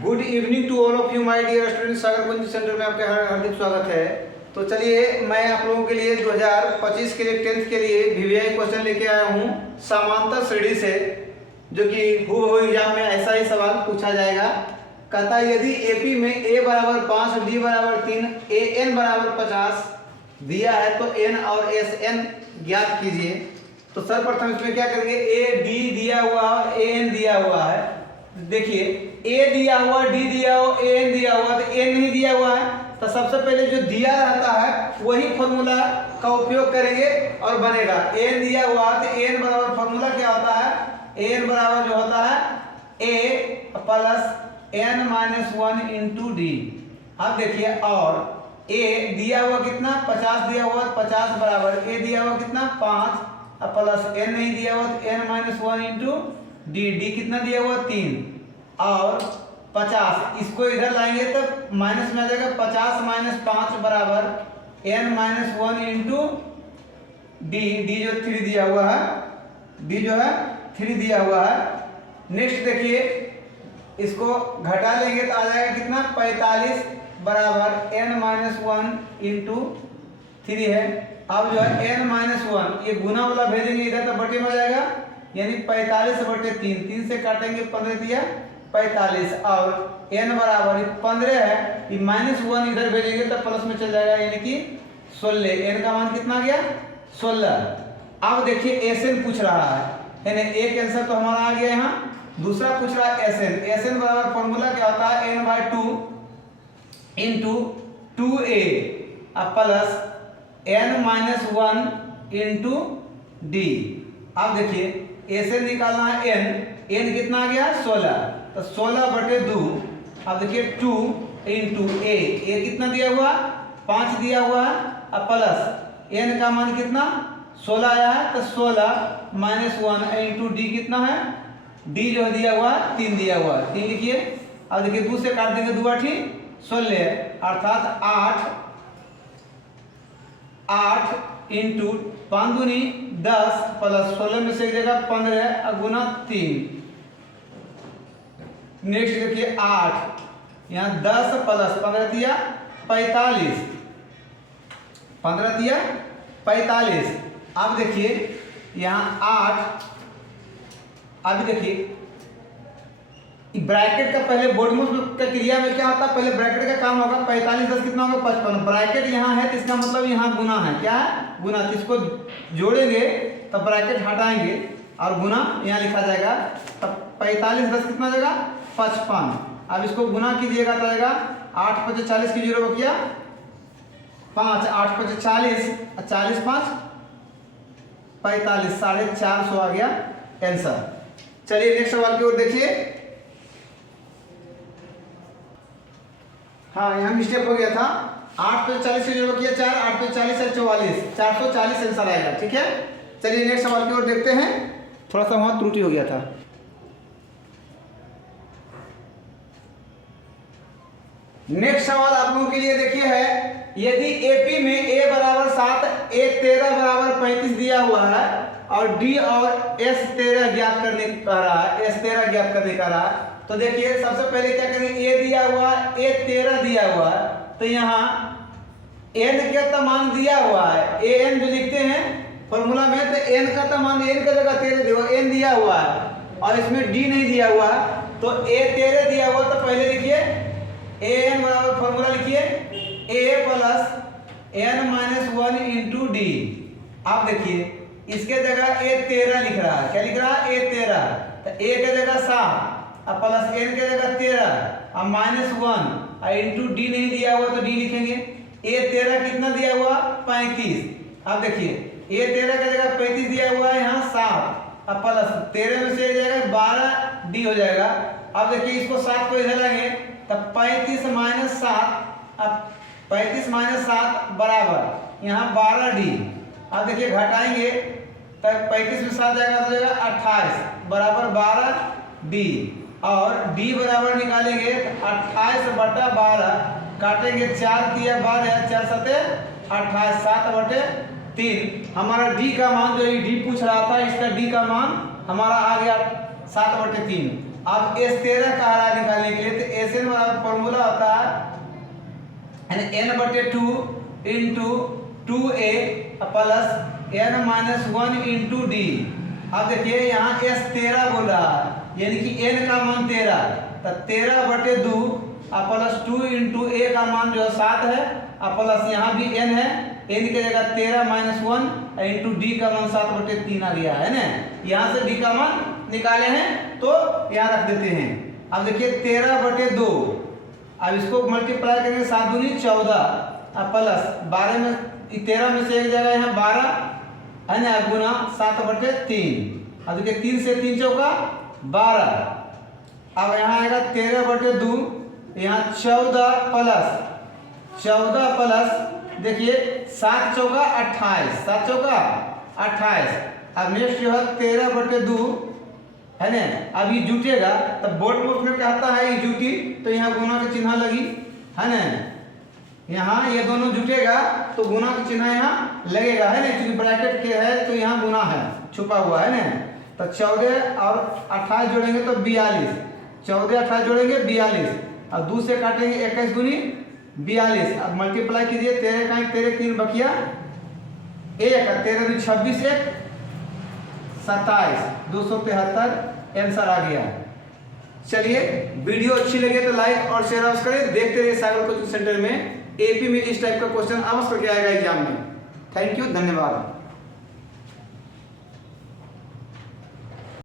Good evening to all of you my dear students. Sagar coaching centre में आपका हार्दिक स्वागत है। तो चलिए मैं आप लोगों के लिए 2025 के लिए 10th के लिए वीवीआई क्वेश्चन लेके आया हूँ समांतर श्रेणी से, जो कि हूबहू एग्जाम में ऐसा ही सवाल पूछा जाएगा। कहता है यदि एपी में a बराबर 5, d बराबर 3, an बराबर 50 दिया है तो n और sn ज्ञात कीजिए। तो सर्वप्रथम इसमें क्या करेंगे, a d दिया हुआ है, an दिया हुआ है। देखिए a दिया हुआ, d दिया हुआ, an दिया हुआ, तो n नहीं दिया हुआ है। तो सबसे पहले जो दिया रहता है वही फॉर्मूला का उपयोग करेंगे और बनेगा। n दिया हुआ तो n बराबर फॉर्मूला क्या होता है, an बराबर जो होता है a plus n minus 1 into D. अब देखिए और a दिया हुआ कितना 50 दिया हुआ, 50 बराबर a दिया हुआ कितना 5 प्लस n नहीं दिया हुआ तो n minus 1 into D. D कितना दिया हुआ 3 और 50, इसको इधर लाएंगे तो माइनस में आ जाएगा 50 माइनस 5 बराबर n minus 1 into D. D जो 3 दिया हुआ है, डी जो है 3 दिया हुआ है। नेक्स्ट देखिए इसको घटा लेंगे तो आ जाएगा कितना 45 बराबर n माइनस 1 इंटू 3 है। अब जो है n माइनस 1 ये गुना वाला भेजेंगे इधर तो बटे में आ जाएगा, यानी 45 बटे 3, 3 से काटेंगे 15 दिया 45 और n बराबर 15 है, ये माइनस 1 इधर भेजेंगे तो प्लस में चल जाएगा, यानी कि 16। n का मान कितना गया 16। अब देखिए Sn पूछ रहा है, यानी एक आंसर तो हमारा आ गया यहाँ। दूसरा पूछ रहा है Sn। Sn बराबर फॉर्मूला क्या होता है n/2 into 2a plus n minus 1 into D. अब देखिए Sn निकालना है n कितना आ गया 16, तो 16 बटे 2। अब देखिए 2 इंटू a कितना दिया हुआ 5 दिया हुआ है, अब प्लस n का मान कितना 16 आया है, तो 16 माइनस 1 इंटू डी कितना है, डी जो दिया हुआ 3 दिया हुआ 3 लिखिए। अब देखिए 2 से काट देंगे 2 8 16 अर्थात 8 इंटू 5 दूनी 10 प्लस 16 में से एक जगह 15 गुना 3। नेक्स्ट देखिए 8 यहाँ 10 प्लस 15 दिया 45, 15 दिया 45। अब देखिए यहाँ 8, अभी देखिए ब्रैकेट का पहले बोर्डमोस का क्रिया में क्या होता है, पहले ब्रैकेट का काम होगा 45 10 कितना होगा 55। ब्रैकेट यहाँ है तो इसका मतलब यहाँ गुना है, क्या है गुना। तो इसको जोड़ेंगे तब ब्रैकेट हटाएंगे और गुना यहाँ लिखा जाएगा, तब 45 10 कितना जाएगा 55। अब इसको गुना कीजिएगा तो आएगा 8 5 40 की 0 किया 5, 8 5 40, 40 5 45, 450 आ गया आंसर। चलिए नेक्स्ट सवाल की ओर देखिए। हाँ यहाँ मिस्टेक हो गया था, 8 पे 40 से 0 किया 4, 8 पे 40 है 44, 440 आंसर आएगा। ठीक है, चलिए नेक्स्ट सवाल की ओर देखते हैं। थोड़ा सा वहाँ त्रुटि हो गया था। नेक्स्ट सवाल आप लोगों के लिए देखिए है, यदि एपी में a बराबर 7, a 13 बराबर 35 दिया हुआ है और d और s 13 ज्ञात करने का रहा है, s 13 ज्ञात करने का रहा है, तो देखिए सबसे पहले क्या करेंगे, a दिया हुआ है, a 13 दिया हुआ है, तो यहाँ n का मान दिया हुआ है, an जो लिखते हैं फॉर्मूला में, तो n का मान n का जगह 13 दिया हुआ, n दिया हुआ है और इसमें d नहीं दिया हुआ है, तो a 13 दिया हुआ, तो पहले लिखिए an बराबर फॉर्मूला लिखिए a plus n minus 1 into D. आप देखिए इसके जगह a 13 लिख रहा है, क्या लिख रहा है a 13, तो a के जगह 7 अब प्लस n के जगह 13 अब माइनस 1 और इंटू डी नहीं दिया हुआ तो डी लिखेंगे। a 13 कितना दिया हुआ 35। अब देखिए a 13 के जगह 35 दिया हुआ है, यहाँ 7 अब प्लस 13 में से जाएगा 12 डी हो जाएगा। अब देखिए इसको 7 को इधर लाएंगे तब 35 माइनस 7, अब 35 माइनस 7 बराबर यहाँ 12 डी। अब देखिए घटाएंगे तब 35 में 7 जाएगा तो जाएगा 28 बराबर 12 डी, और d बराबर निकालेंगे 28 बटा 12 काटेंगे 4 दिया 12 4 7 28 7 बटे 3। हमारा d का मान जो ये d पूछ रहा था, इसका d का मान हमारा आ गया 7 बटे 3। अब S13 का आर निकालने के लिए तो Sn वाला फॉर्मूला होता है n/2 into 2a plus n-1 into d। अब देखिए यहाँ S13 बोल रहा है यानी कि n का मान 13, तो 13/2 प्लस 2 इंटू a का मान जो है 7 है, प्लस यहाँ भी n है, n की जगह 13-1 इंटू d का मान 7/3 आ गया है ना। यहाँ से d का मान निकाले हैं तो यहाँ रख देते हैं। अब देखिए 13/2, अब इसको मल्टीप्लाई करेंगे 7 दूनी 14 प्लस 12 में 13 में से एक जगह यहाँ 12 है ना, गुना 7/3। अब देखिए 3 से 3 चौका 12। अब यहाँ आएगा 13/2, यहाँ 14 प्लस देखिए 7 चौका 28, 7 चौका 28। अब नेक्स्ट जो है 13/2 है ना। अब ये जुटेगा तब बोर्ड में उसमें कहता है ये जुटी, तो यहाँ गुना का चिन्ह लगी है ना। यहाँ ये दोनों जुटेगा तो गुना का चिन्ह यहाँ लगेगा है ना, क्योंकि ब्रैकेट के है तो यहाँ गुना है छुपा हुआ है ना। तो 14 और 28 जोड़ेंगे तो 42, 14 28 जोड़ेंगे 42, अब 2 से काटेंगे 21 दूनी 42। अब मल्टीप्लाई कीजिए 13 का 13 3 बकिया 1, 13 दूनी 26 1 27, 273 आंसर आ गया। चलिए वीडियो अच्छी लगे तो लाइक और शेयर अवश्य करें। देखते रहिए सागर कोचिंग सेंटर में एपी में इस टाइप का क्वेश्चन अवश्य करके आएगा एग्जाम में। थैंक यू, धन्यवाद।